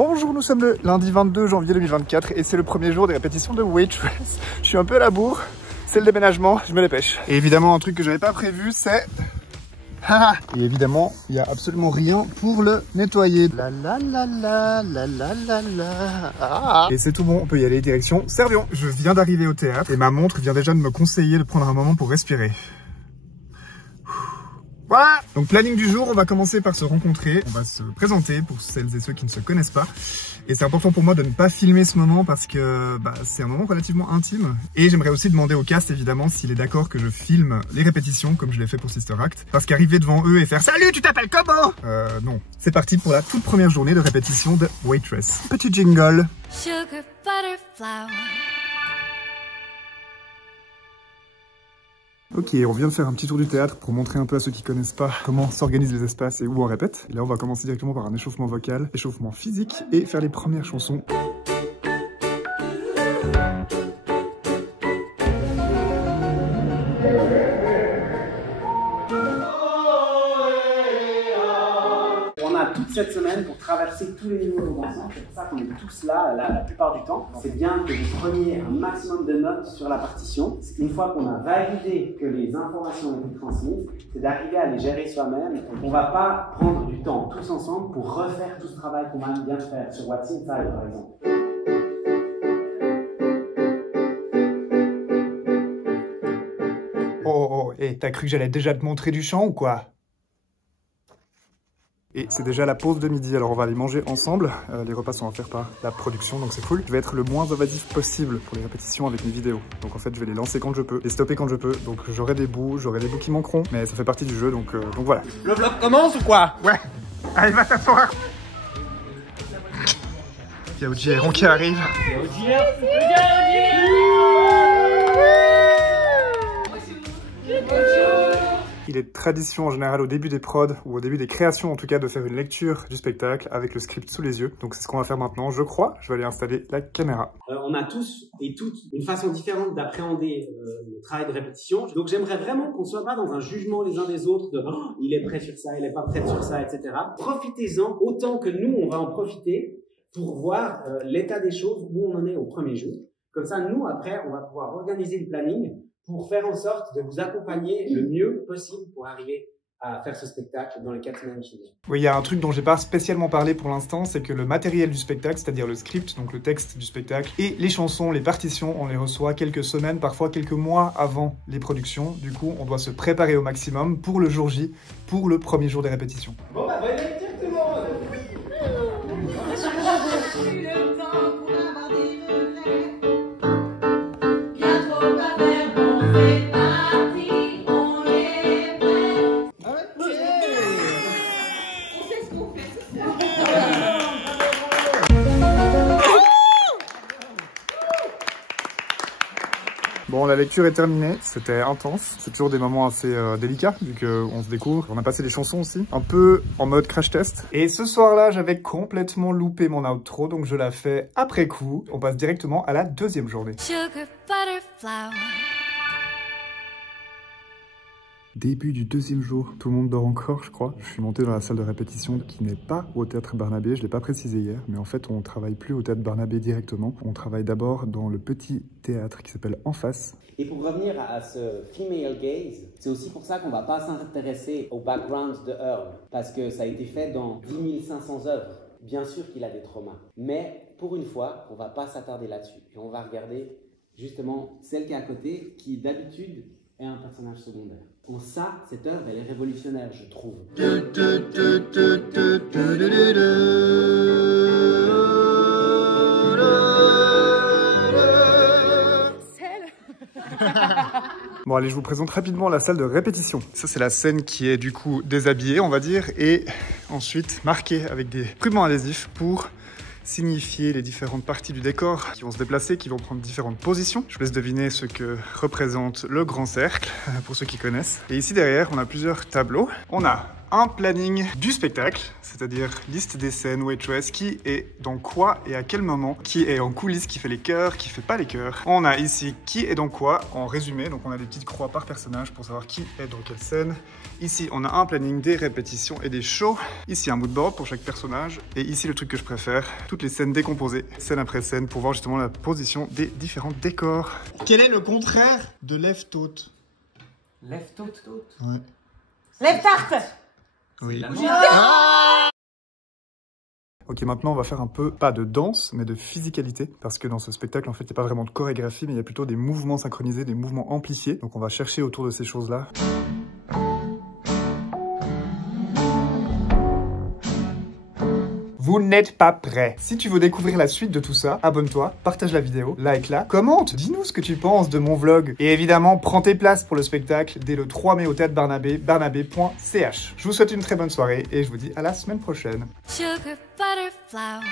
Bonjour, nous sommes le lundi 22 janvier 2024 et c'est le premier jour des répétitions de Waitress. Je suis un peu à la bourre, c'est le déménagement, je me dépêche. Et évidemment, un truc que j'avais pas prévu, c'est... Et évidemment, il n'y a absolument rien pour le nettoyer. La la la la la la la la. Et c'est tout bon, on peut y aller, direction Servion. Je viens d'arriver au théâtre et ma montre vient déjà de me conseiller de prendre un moment pour respirer. Voilà. Donc planning du jour, on va commencer par se rencontrer, on va se présenter pour celles et ceux qui ne se connaissent pas. Et c'est important pour moi de ne pas filmer ce moment parce que c'est un moment relativement intime. Et j'aimerais aussi demander au cast évidemment s'il est d'accord que je filme les répétitions comme je l'ai fait pour Sister Act. Parce qu'arriver devant eux et faire « Salut, tu t'appelles comment ?» non. C'est parti pour la toute première journée de répétition de Waitress. Petit jingle. Sugar, butter, flour. Ok, on vient de faire un petit tour du théâtre pour montrer un peu à ceux qui connaissent pas comment s'organisent les espaces et où on répète. Et là, on va commencer directement par un échauffement vocal, échauffement physique et faire les premières chansons. Toute cette semaine pour traverser tous les niveaux de dansant. C'est pour ça qu'on est tous là la plupart du temps. C'est bien que vous preniez un maximum de notes sur la partition. Une fois qu'on a validé que les informations ont été transmises, c'est d'arriver à les gérer soi-même. On ne va pas prendre du temps tous ensemble pour refaire tout ce travail qu'on va bien faire sur What's Inside par exemple. Oh, et t'as cru que j'allais déjà te montrer du chant ou quoi? Et c'est déjà la pause de midi, alors on va aller manger ensemble. Les repas sont offerts par la production, donc c'est cool. Je vais être le moins évasif possible pour les répétitions avec mes vidéos. Donc en fait, je vais les lancer quand je peux, les stopper quand je peux. Donc j'aurai des bouts qui manqueront, mais ça fait partie du jeu, donc voilà. Le vlog commence ou quoi? Ouais. Allez, va t'asseoir. Il y a Oji Héron qui arrive. Il est tradition en général au début des prods, ou au début des créations en tout cas, de faire une lecture du spectacle avec le script sous les yeux. Donc c'est ce qu'on va faire maintenant, je crois. Je vais aller installer la caméra. On a tous et toutes une façon différente d'appréhender le travail de répétition. Donc j'aimerais vraiment qu'on ne soit pas dans un jugement les uns des autres de oh, il est prêt sur ça, il n'est pas prêt sur ça, etc. Profitez-en autant que nous, on va en profiter pour voir l'état des choses, où on en est au premier jour. Comme ça, nous, après, on va pouvoir organiser le planning pour faire en sorte de vous accompagner le mieux possible pour arriver à faire ce spectacle dans les 4 semaines qui viennent. Oui, il y a un truc dont j'ai pas spécialement parlé pour l'instant, c'est que le matériel du spectacle, c'est-à-dire le script, donc le texte du spectacle, et les chansons, les partitions, on les reçoit quelques semaines, parfois quelques mois avant les productions. Du coup, on doit se préparer au maximum pour le jour J, pour le premier jour des répétitions. Bon, bah, bonne lecture tout le monde! Bon, la lecture est terminée, c'était intense. C'est toujours des moments assez délicats, vu qu'on se découvre. On a passé des chansons aussi, un peu en mode crash test. Et ce soir-là, j'avais complètement loupé mon outro, donc je la fais après coup. On passe directement à la deuxième journée. Sugar, butter, flour. Début du deuxième jour, tout le monde dort encore je crois. Je suis monté dans la salle de répétition qui n'est pas au Théâtre Barnabé, je ne l'ai pas précisé hier, mais en fait on ne travaille plus au Théâtre Barnabé directement. On travaille d'abord dans le petit théâtre qui s'appelle En Face. Et pour revenir à ce female gaze, c'est aussi pour ça qu'on ne va pas s'intéresser au background de Earl, parce que ça a été fait dans 10 500 œuvres. Bien sûr qu'il a des traumas, mais pour une fois, on ne va pas s'attarder là-dessus. Et on va regarder justement celle qui est à côté, qui d'habitude est un personnage secondaire. En ça, cette œuvre, elle est révolutionnaire, je trouve. Bon allez, je vous présente rapidement la salle de répétition. Ça c'est la scène qui est du coup déshabillée on va dire, et ensuite marquée avec des rubans adhésifs pour signifier les différentes parties du décor qui vont se déplacer, qui vont prendre différentes positions. Je vous laisse deviner ce que représente le grand cercle, pour ceux qui connaissent. Et ici derrière, on a plusieurs tableaux. On a un planning du spectacle, c'est-à-dire liste des scènes, waitress, qui est dans quoi et à quel moment, qui est en coulisses, qui fait les chœurs, qui fait pas les chœurs. On a ici qui est dans quoi en résumé, donc on a des petites croix par personnage pour savoir qui est dans quelle scène. Ici, on a un planning des répétitions et des shows. Ici, un moodboard pour chaque personnage. Et ici, le truc que je préfère, toutes les scènes décomposées, scène après scène, pour voir justement la position des différents décors. Quel est le contraire de left-out? Left-out. Ouais. Left-art. Oui. Ok, maintenant on va faire un peu, pas de danse, mais de physicalité, parce que dans ce spectacle, en fait, il n'y a pas vraiment de chorégraphie, mais il y a plutôt des mouvements synchronisés, des mouvements amplifiés. Donc on va chercher autour de ces choses-là. Vous n'êtes pas prêts. Si tu veux découvrir la suite de tout ça, abonne-toi, partage la vidéo, like-la, commente, dis-nous ce que tu penses de mon vlog. Et évidemment, prends tes places pour le spectacle dès le 3 mai au Théâtre Barnabé, barnabé.ch. Je vous souhaite une très bonne soirée et je vous dis à la semaine prochaine. Sugar, butter, flour.